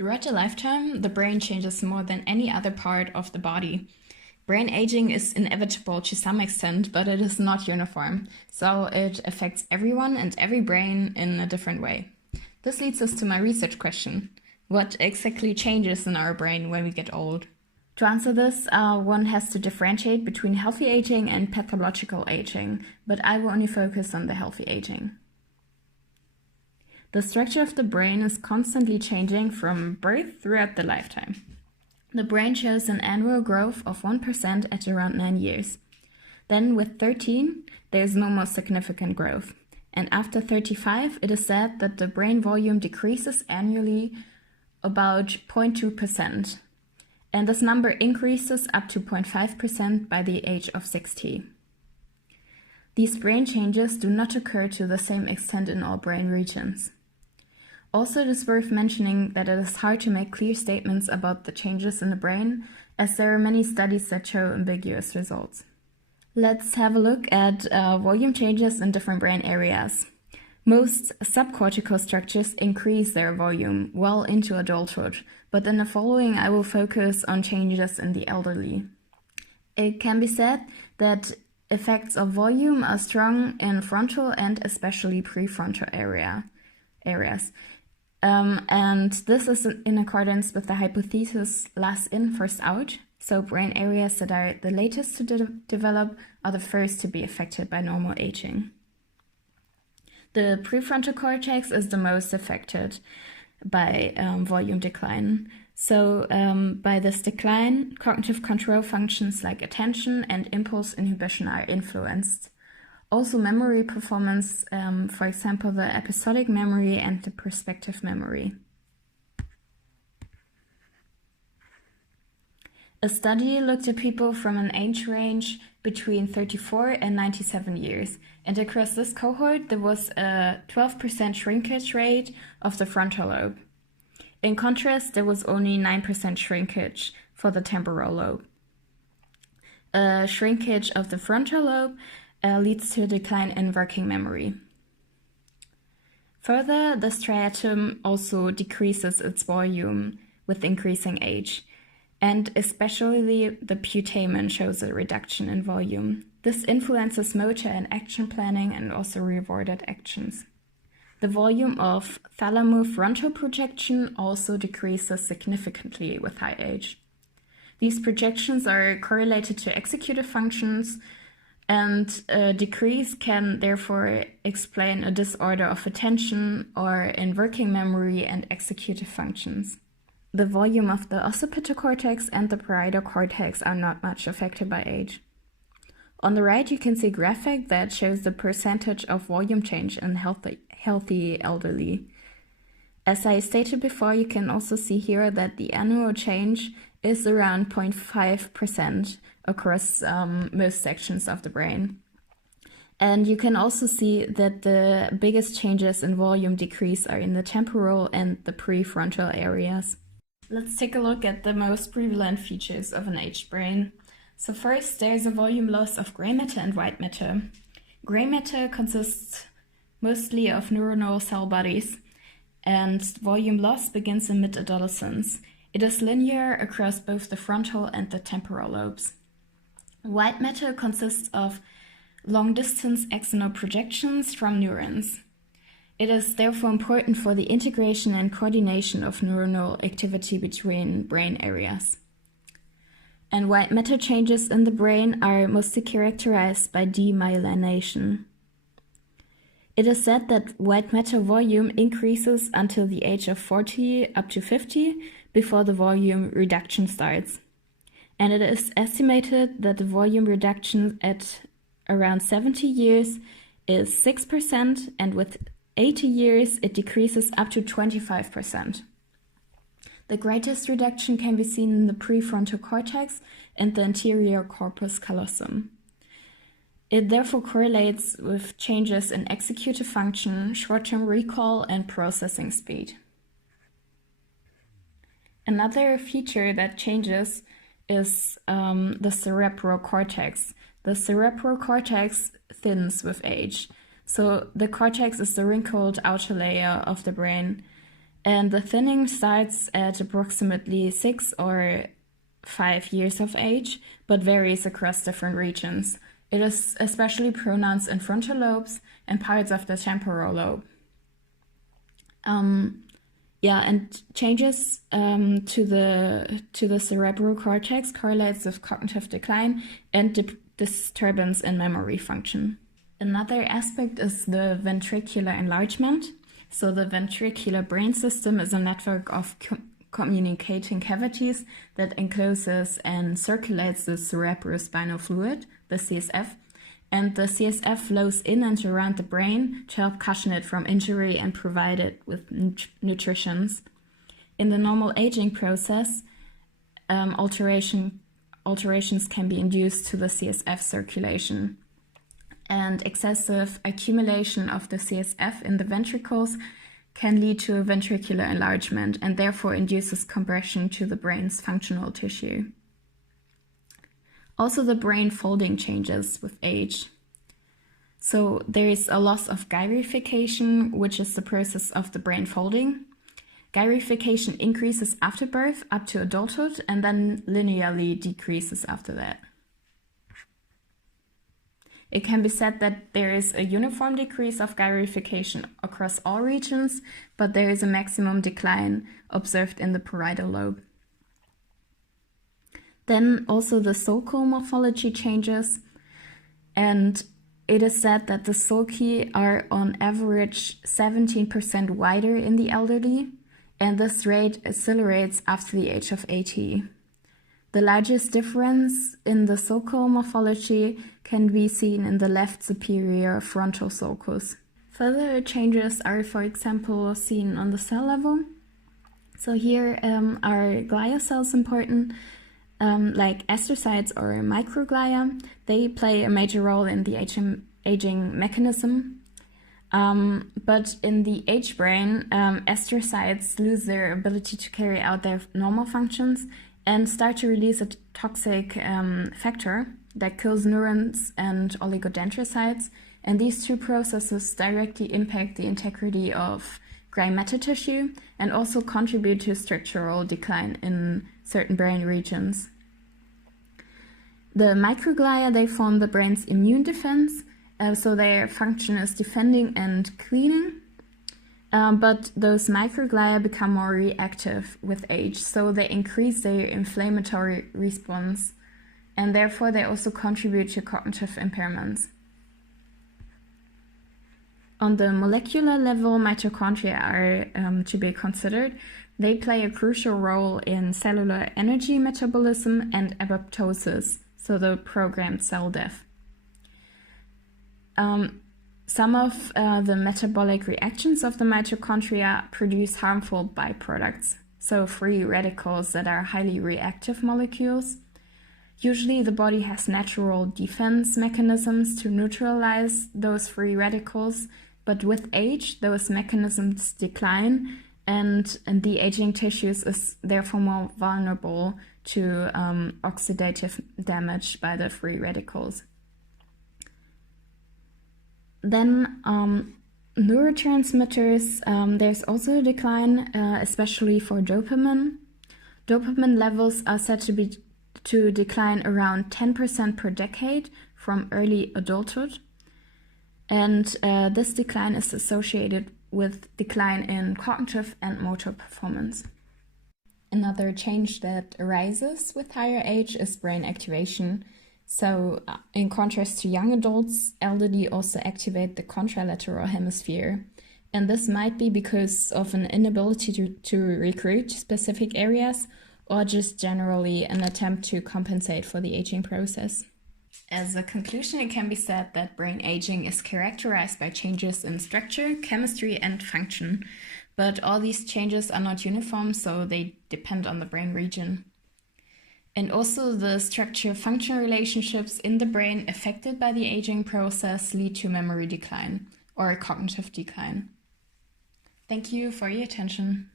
Throughout a lifetime, the brain changes more than any other part of the body. Brain aging is inevitable to some extent, but it is not uniform, so it affects everyone and every brain in a different way. This leads us to my research question. What exactly changes in our brain when we get old? To answer this, one has to differentiate between healthy aging and pathological aging, but I will only focus on the healthy aging. The structure of the brain is constantly changing from birth throughout the lifetime. The brain shows an annual growth of 1% at around 9 years. Then with 13, there is no more significant growth. And after 35, it is said that the brain volume decreases annually about 0.2%. And this number increases up to 0.5% by the age of 60. These brain changes do not occur to the same extent in all brain regions. Also, it is worth mentioning that it is hard to make clear statements about the changes in the brain, as there are many studies that show ambiguous results. Let's have a look at volume changes in different brain areas. Most subcortical structures increase their volume well into adulthood, but in the following I will focus on changes in the elderly. It can be said that effects of volume are strong in frontal and especially prefrontal areas. And this is in accordance with the hypothesis last in, first out. So brain areas that are the latest to develop are the first to be affected by normal aging. The prefrontal cortex is the most affected by volume decline. So by this decline, cognitive control functions like attention and impulse inhibition are influenced. Also memory performance, for example, the episodic memory and the perspective memory. A study looked at people from an age range between 34 and 97 years, and across this cohort there was a 12% shrinkage rate of the frontal lobe. In contrast, there was only 9% shrinkage for the temporal lobe. A shrinkage of the frontal lobe leads to a decline in working memory. Further, the striatum also decreases its volume with increasing age, and especially the putamen shows a reduction in volume. This influences motor and action planning and also rewarded actions. The volume of thalamo-frontal projection also decreases significantly with high age. These projections are correlated to executive functions, and a decrease can therefore explain a disorder of attention or in working memory and executive functions. The volume of the occipital cortex and the parietal cortex are not much affected by age. On the right, you can see a graphic that shows the percentage of volume change in healthy elderly. As I stated before, you can also see here that the annual change is around 0.5% across most sections of the brain. And you can also see that the biggest changes in volume decrease are in the temporal and the prefrontal areas. Let's take a look at the most prevalent features of an aged brain. So first, there's a volume loss of gray matter and white matter. Gray matter consists mostly of neuronal cell bodies, and volume loss begins in mid-adolescence. It is linear across both the frontal and the temporal lobes. White matter consists of long-distance axonal projections from neurons. It is therefore important for the integration and coordination of neuronal activity between brain areas. And white matter changes in the brain are mostly characterized by demyelination. It is said that white matter volume increases until the age of 40 up to 50 before the volume reduction starts. And it is estimated that the volume reduction at around 70 years is 6%, and with 80 years it decreases up to 25%. The greatest reduction can be seen in the prefrontal cortex and the anterior corpus callosum. It therefore correlates with changes in executive function, short-term recall, and processing speed. Another feature that changes is the cerebral cortex. The cerebral cortex thins with age. So the cortex is the wrinkled outer layer of the brain, And the thinning starts at approximately 6 or 5 years of age, but varies across different regions. It is especially pronounced in frontal lobes and parts of the temporal lobe. And changes to the cerebral cortex correlates with cognitive decline and disturbance in memory function. Another aspect is the ventricular enlargement. So the ventricular brain system is a network of communicating cavities that encloses and circulates the cerebrospinal fluid, the CSF, and the CSF flows in and around the brain to help cushion it from injury and provide it with nutrition. In the normal aging process, alterations can be induced to the CSF circulation. And excessive accumulation of the CSF in the ventricles can lead to a ventricular enlargement and therefore induces compression to the brain's functional tissue. Also, the brain folding changes with age. So there is a loss of gyrification, which is the process of the brain folding. Gyrification increases after birth up to adulthood and then linearly decreases after that. It can be said that there is a uniform decrease of gyrification across all regions, but there is a maximum decline observed in the parietal lobe. Then also the sulcal morphology changes, and it is said that the sulci are on average 17% wider in the elderly, and this rate accelerates after the age of 80. The largest difference in the sulcal morphology can be seen in the left superior frontal sulcus. Further changes are, for example, seen on the cell level. So here are glia cells important, like astrocytes or microglia. They play a major role in the aging mechanism. But in the aged brain, astrocytes lose their ability to carry out their normal functions and start to release a toxic factor that kills neurons and oligodendrocytes. And these two processes directly impact the integrity of gray matter tissue and also contribute to structural decline in certain brain regions. The microglia, they form the brain's immune defense, so their function is defending and cleaning. But those microglia become more reactive with age, so they increase their inflammatory response, and therefore they also contribute to cognitive impairments. On the molecular level, mitochondria are to be considered. They play a crucial role in cellular energy metabolism and apoptosis, so the programmed cell death. Some of the metabolic reactions of the mitochondria produce harmful byproducts, so free radicals that are highly reactive molecules. Usually the body has natural defense mechanisms to neutralize those free radicals, but with age, those mechanisms decline, and the aging tissues is therefore more vulnerable to oxidative damage by the free radicals. Then neurotransmitters, there's also a decline, especially for dopamine. Dopamine levels are said to decline around 10% per decade from early adulthood. And this decline is associated with decline in cognitive and motor performance. Another change that arises with higher age is brain activation. So in contrast to young adults, elderly also activate the contralateral hemisphere. And this might be because of an inability to recruit specific areas or just generally an attempt to compensate for the aging process. As a conclusion, it can be said that brain aging is characterized by changes in structure, chemistry, and function. But all these changes are not uniform, so they depend on the brain region. And also the structure-function relationships in the brain affected by the aging process lead to memory decline or cognitive decline. Thank you for your attention.